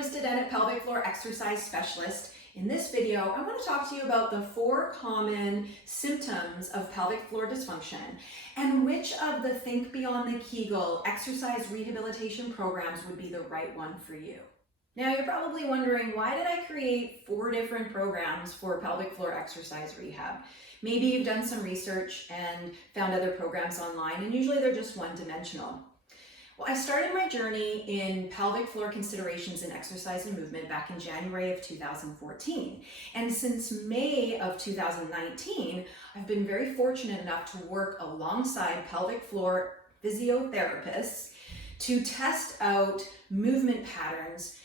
Krista Dennett, pelvic floor exercise specialist. In this video, I want to talk to you about the 4 common symptoms of pelvic floor dysfunction and which of the Think Beyond the Kegel exercise rehabilitation programs would be the right one for you. Now, you're probably wondering, why did I create 4 different programs for pelvic floor exercise rehab? Maybe you've done some research and found other programs online, and usually they're just one-dimensional. Well, I started my journey in pelvic floor considerations in exercise and movement back in January of 2014. And since May of 2019, I've been very fortunate enough to work alongside pelvic floor physiotherapists to test out movement patterns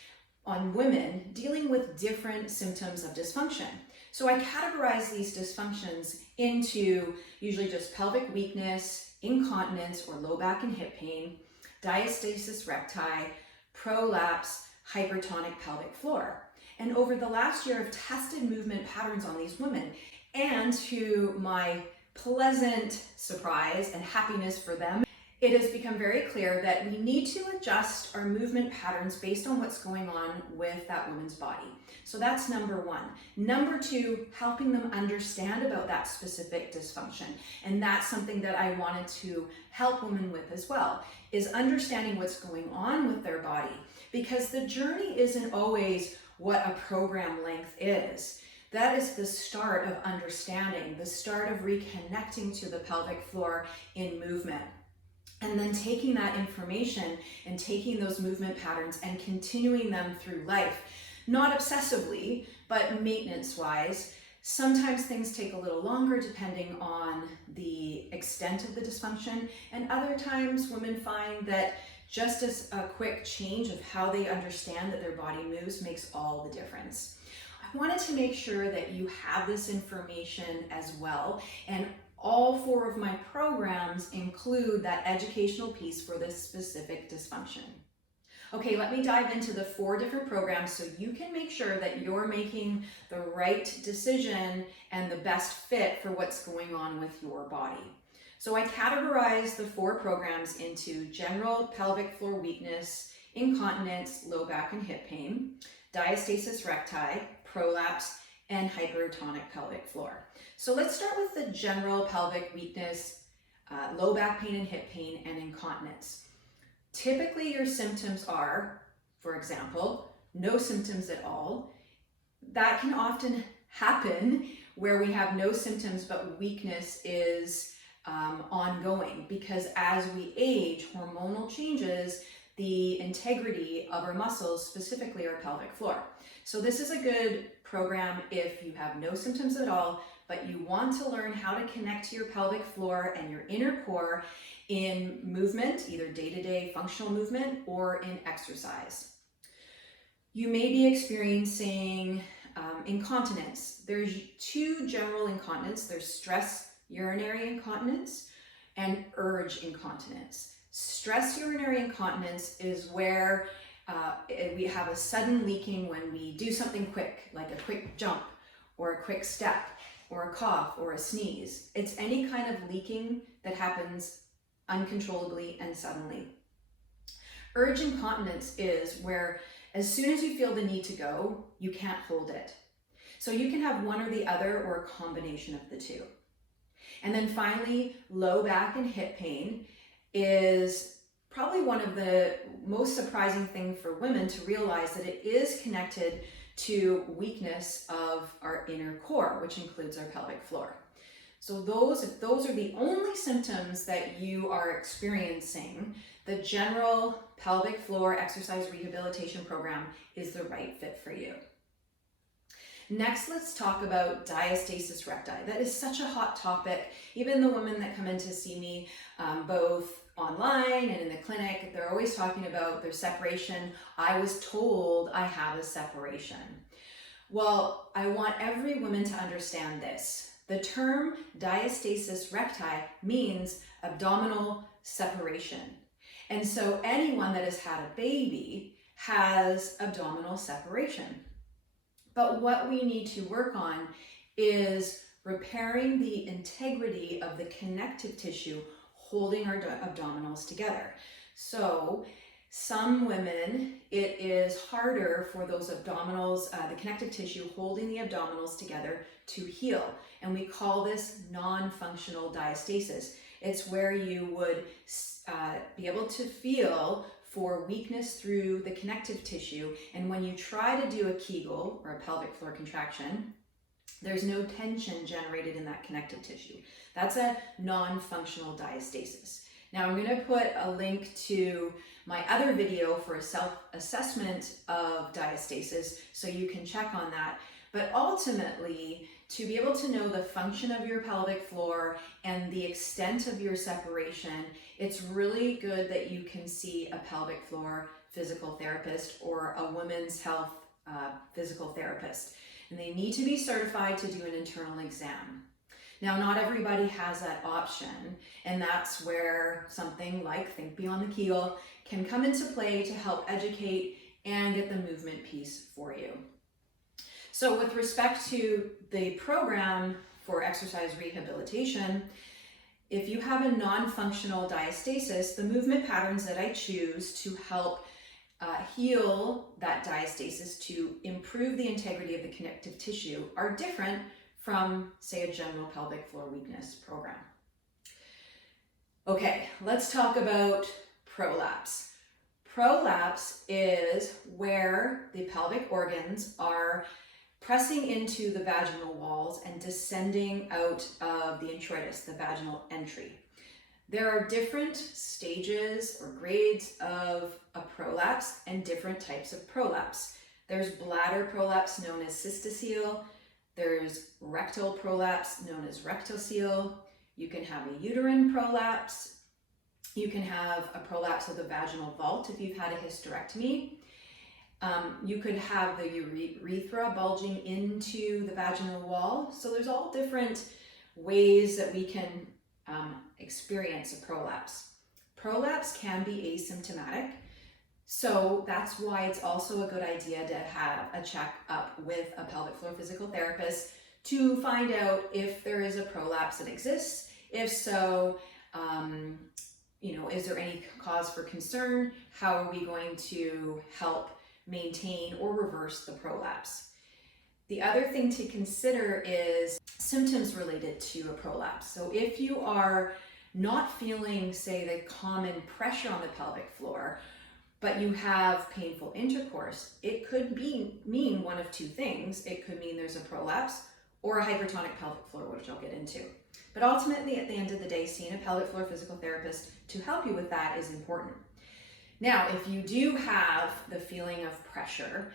on women dealing with different symptoms of dysfunction. So I categorize these dysfunctions into usually just pelvic weakness, incontinence or low back and hip pain, diastasis recti, prolapse, hypertonic pelvic floor. And over the last year, I've tested movement patterns on these women, and to my pleasant surprise and happiness for them, it has become very clear that we need to adjust our movement patterns based on what's going on with that woman's body. So that's number 1. Number 2, helping them understand about that specific dysfunction. And that's something that I wanted to help women with as well, is understanding what's going on with their body. Because the journey isn't always what a program length is. That is the start of understanding, the start of reconnecting to the pelvic floor in movement. And then taking that information and taking those movement patterns and continuing them through life, not obsessively, but maintenance-wise. Sometimes things take a little longer depending on the extent of the dysfunction, and other times women find that just as a quick change of how they understand that their body moves makes all the difference. I wanted to make sure that you have this information as well, and all 4 of my programs include that educational piece for this specific dysfunction. Okay, let me dive into the 4 different programs so you can make sure that you're making the right decision and the best fit for what's going on with your body. So I categorize the 4 programs into general pelvic floor weakness, incontinence, low back and hip pain, diastasis recti, prolapse, and hypertonic pelvic floor. So let's start with the general pelvic weakness, low back pain and hip pain, and incontinence. Typically your symptoms are, for example, no symptoms at all. That can often happen where we have no symptoms but weakness is ongoing, because as we age, hormonal changes the integrity of our muscles, specifically our pelvic floor. So this is a good program if you have no symptoms at all, but you want to learn how to connect to your pelvic floor and your inner core in movement, either day-to-day functional movement or in exercise. You may be experiencing incontinence. There's 2 general incontinence. There's stress urinary incontinence and urge incontinence. Stress urinary incontinence is where we have a sudden leaking when we do something quick, like a quick jump or a quick step or a cough or a sneeze. It's any kind of leaking that happens uncontrollably and suddenly. Urge incontinence is where as soon as you feel the need to go, you can't hold it. So you can have one or the other or a combination of the 2. And then finally, low back and hip pain is probably one of the most surprising things for women to realize, that it is connected to weakness of our inner core, which includes our pelvic floor. So if those are the only symptoms that you are experiencing, the general pelvic floor exercise rehabilitation program is the right fit for you. Next, let's talk about diastasis recti. That is such a hot topic. Even the women that come in to see me, both online and in the clinic, they're always talking about their separation. I was told I have a separation. Well, I want every woman to understand this. The term diastasis recti means abdominal separation. And so anyone that has had a baby has abdominal separation. But what we need to work on is repairing the integrity of the connective tissue holding our abdominals together. So Some women, it is harder for those abdominals, the connective tissue holding the abdominals together, to heal. And we call this non-functional diastasis. It's where you would be able to feel for weakness through the connective tissue. And when you try to do a Kegel or a pelvic floor contraction, there's no tension generated in that connective tissue. That's a non-functional diastasis. Now I'm going to put a link to my other video for a self-assessment of diastasis so you can check on that. But ultimately, to be able to know the function of your pelvic floor and the extent of your separation, it's really good that you can see a pelvic floor physical therapist or a women's health physical therapist. And they need to be certified to do an internal exam. Now, not everybody has that option, and that's where something like Think Beyond the Kegel can come into play to help educate and get the movement piece for you. So with respect to the program for exercise rehabilitation, if you have a non-functional diastasis, the movement patterns that I choose to help heal that diastasis, to improve the integrity of the connective tissue, are different from, say, a general pelvic floor weakness program. Okay, let's talk about prolapse. Prolapse is where the pelvic organs are pressing into the vaginal walls and descending out of the introitus, the vaginal entry. There are different stages or grades of a prolapse and different types of prolapse. There's bladder prolapse known as cystocele. There's rectal prolapse known as rectocele. You can have a uterine prolapse. You can have a prolapse of the vaginal vault if you've had a hysterectomy. You could have the urethra bulging into the vaginal wall. So there's all different ways that we can experience a prolapse. Prolapse can be asymptomatic. So that's why it's also a good idea to have a check-up with a pelvic floor physical therapist to find out if there is a prolapse that exists. If so, is there any cause for concern? How are we going to help maintain or reverse the prolapse? The other thing to consider is symptoms related to a prolapse. So if you are not feeling, say, the common pressure on the pelvic floor, but you have painful intercourse, it could mean one of two things. It could mean there's a prolapse or a hypertonic pelvic floor, which I'll get into. But ultimately, at the end of the day, seeing a pelvic floor physical therapist to help you with that is important. Now, if you do have the feeling of pressure,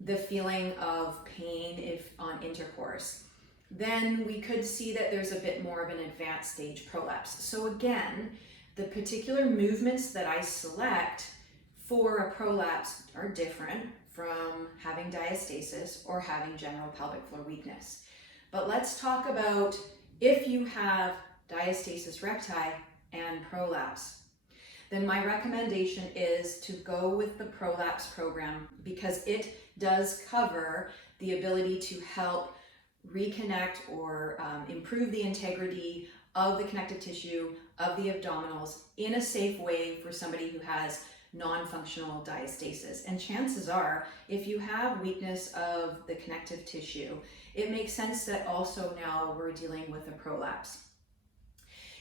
the feeling of pain on intercourse, then we could see that there's a bit more of an advanced stage prolapse. So again, the particular movements that I select for a prolapse are different from having diastasis or having general pelvic floor weakness. But let's talk about if you have diastasis recti and prolapse. Then my recommendation is to go with the prolapse program because it does cover the ability to help reconnect or improve the integrity of the connective tissue of the abdominals in a safe way for somebody who has non-functional diastasis. And chances are, if you have weakness of the connective tissue, it makes sense that also now we're dealing with a prolapse.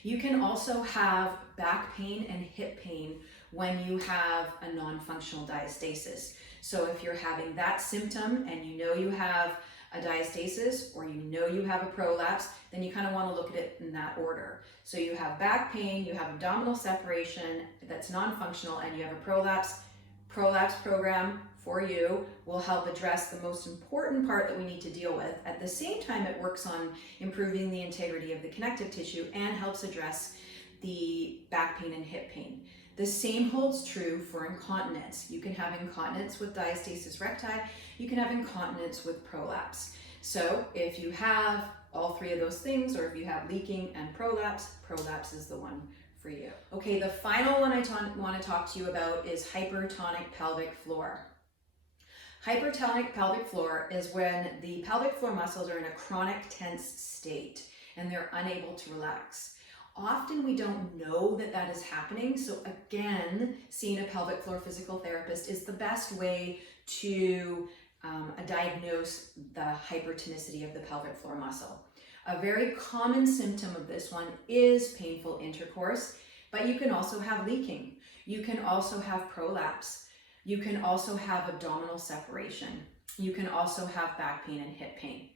You can also have back pain and hip pain when you have a non-functional diastasis. So if you're having that symptom and you know you have a diastasis or you know you have a prolapse, then you kind of want to look at it in that order. So you have back pain, you have abdominal separation that's non-functional, and you have a prolapse. Prolapse program for you will help address the most important part that we need to deal with. At the same time, it works on improving the integrity of the connective tissue and helps address the back pain and hip pain. The same holds true for incontinence. You can have incontinence with diastasis recti. You can have incontinence with prolapse. So if you have all three of those things, or if you have leaking and prolapse, prolapse is the one for you. Okay, the final one I want to talk to you about is hypertonic pelvic floor. Hypertonic pelvic floor is when the pelvic floor muscles are in a chronic tense state and they're unable to relax. Often we don't know that that is happening. So again, seeing a pelvic floor physical therapist is the best way to diagnose the hypertonicity of the pelvic floor muscle. A very common symptom of this one is painful intercourse, but you can also have leaking. You can also have prolapse. You can also have abdominal separation. You can also have back pain and hip pain.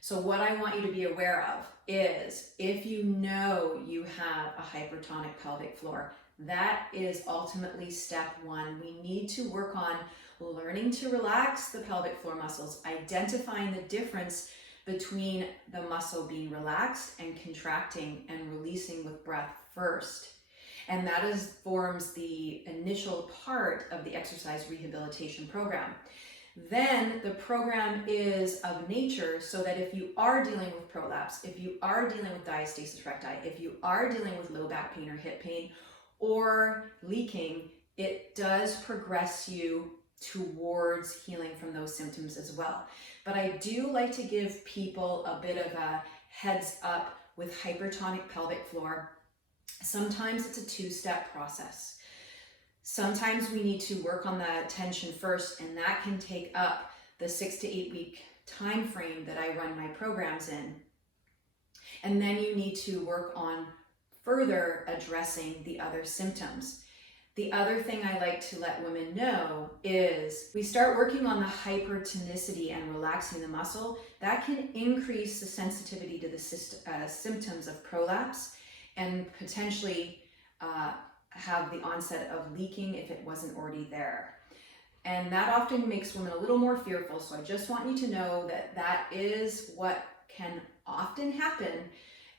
So what I want you to be aware of is if you know you have a hypertonic pelvic floor, that is ultimately step one. We need to work on learning to relax the pelvic floor muscles, identifying the difference between the muscle being relaxed and contracting and releasing with breath first. And that forms the initial part of the exercise rehabilitation program. Then the program is of nature so that if you are dealing with prolapse, if you are dealing with diastasis recti, if you are dealing with low back pain or hip pain or leaking, it does progress you towards healing from those symptoms as well. But I do like to give people a bit of a heads up with hypertonic pelvic floor. Sometimes it's a two-step process. Sometimes we need to work on that tension first, and that can take up the 6 to 8 week time frame that I run my programs in. And then you need to work on further addressing the other symptoms. The other thing I like to let women know is we start working on the hypertonicity and relaxing the muscle. That can increase the sensitivity to the symptoms of prolapse and potentially have the onset of leaking if it wasn't already there. And that often makes women a little more fearful. So I just want you to know that that is what can often happen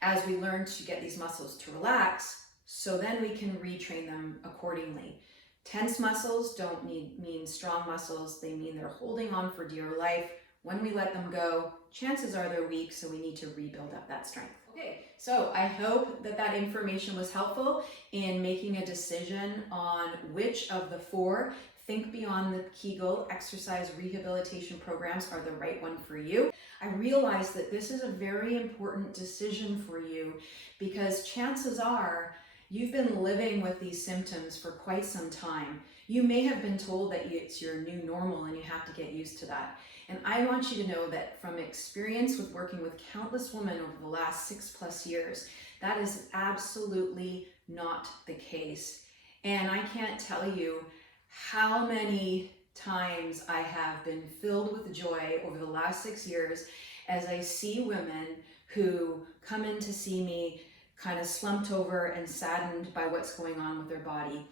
as we learn to get these muscles to relax, so then we can retrain them accordingly. Tense muscles don't mean strong muscles. They mean they're holding on for dear life. When we let them go, chances are they're weak, so we need to rebuild up that strength. Okay, so I hope that that information was helpful in making a decision on which of the 4 Think Beyond the Kegel exercise rehabilitation programs are the right one for you. I realize that this is a very important decision for you because chances are you've been living with these symptoms for quite some time. You may have been told that it's your new normal and you have to get used to that. And I want you to know that from experience with working with countless women over the last 6+ years, that is absolutely not the case. And I can't tell you how many times I have been filled with joy over the last 6 years as I see women who come in to see me kind of slumped over and saddened by what's going on with their body,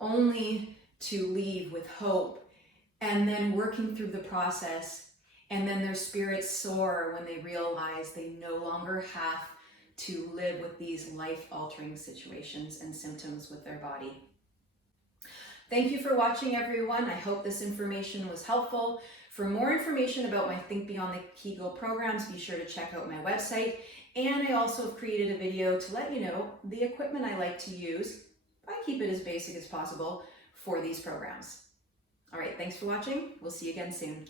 only to leave with hope, and then working through the process, and then their spirits soar when they realize they no longer have to live with these life-altering situations and symptoms with their body. Thank you for watching, everyone. I hope this information was helpful. For more information about my Think Beyond the Kegel programs, be sure to check out my website. And I also have created a video to let you know the equipment I like to use. I keep it as basic as possible for these programs. All right, thanks for watching. We'll see you again soon.